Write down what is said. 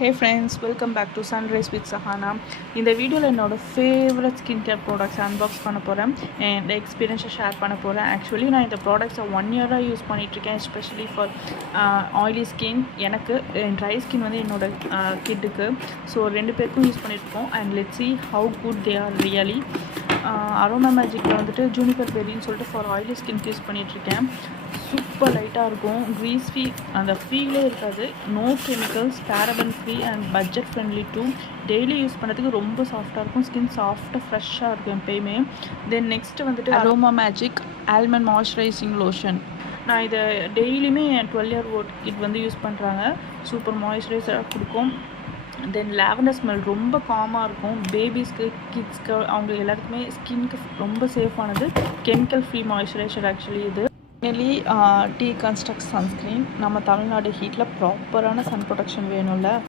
Hey friends, welcome back to Sunrise with Sahana. இந்த வீடியோவில் என்னோட favourite skin care products unbox பண்ண போகிறேன் அண்ட் எக்ஸ்பீரியன்ஸை ஷேர் பண்ண போகிறேன். ஆக்சுவலி நான் இந்த ப்ராடக்ட்ஸை 1 இயராக யூஸ் பண்ணிகிட்ருக்கேன், எஸ்பெஷலி ஃபார் ஆயிலி ஸ்கின். எனக்கு ட்ரை ஸ்கின் வந்து என்னோட கிட்டுக்கு, ஸோ 2 பேருக்கும் யூஸ் பண்ணியிருக்கோம். And let's see how good they are really. Aroma மேஜிக்கில் வந்துட்டு ஜூனிபர் பெரின்னு சொல்லிட்டு ஃபார் ஆயிலி ஸ்கின்க்கு யூஸ் பண்ணிகிட்ருக்கேன். சூப்பர் லைட்டாக இருக்கும், க்ரீஸ் ஃப்ரீ, அந்த ஃபீலே இருக்காது, no chemicals, paraben free and budget friendly too. Daily use பண்ணுறதுக்கு ரொம்ப சாஃப்டாக இருக்கும், ஸ்கின் சாஃப்டாக ஃப்ரெஷ்ஷாக இருக்கும் எப்பயுமே. தென் நெக்ஸ்ட்டு வந்துட்டு aroma magic almond moisturising lotion. நான் இதை டெய்லியுமே என் 12 year old கிட் வந்து யூஸ் பண்ணுறாங்க. சூப்பர் மாய்ஸ்சரைசராக கொடுக்கும். தென் லாவெண்டர் ஸ்மெல் ரொம்ப காமாக இருக்கும். பேபிஸ்க்கு, கிட்ஸ்க்கு, அவங்க எல்லாருக்குமே ஸ்கின்க்கு ரொம்ப சேஃபானது. கெமிக்கல் ஃப்ரீ மாய்ஸ்சரைசர் ஆக்சுவலி இது. Finally Deconstruct Sunscreen. நம்ம தமிழ்நாடு ஹீட்டில் ப்ராப்பரான சன் ப்ரொடெக்ஷன் வேணும்ல.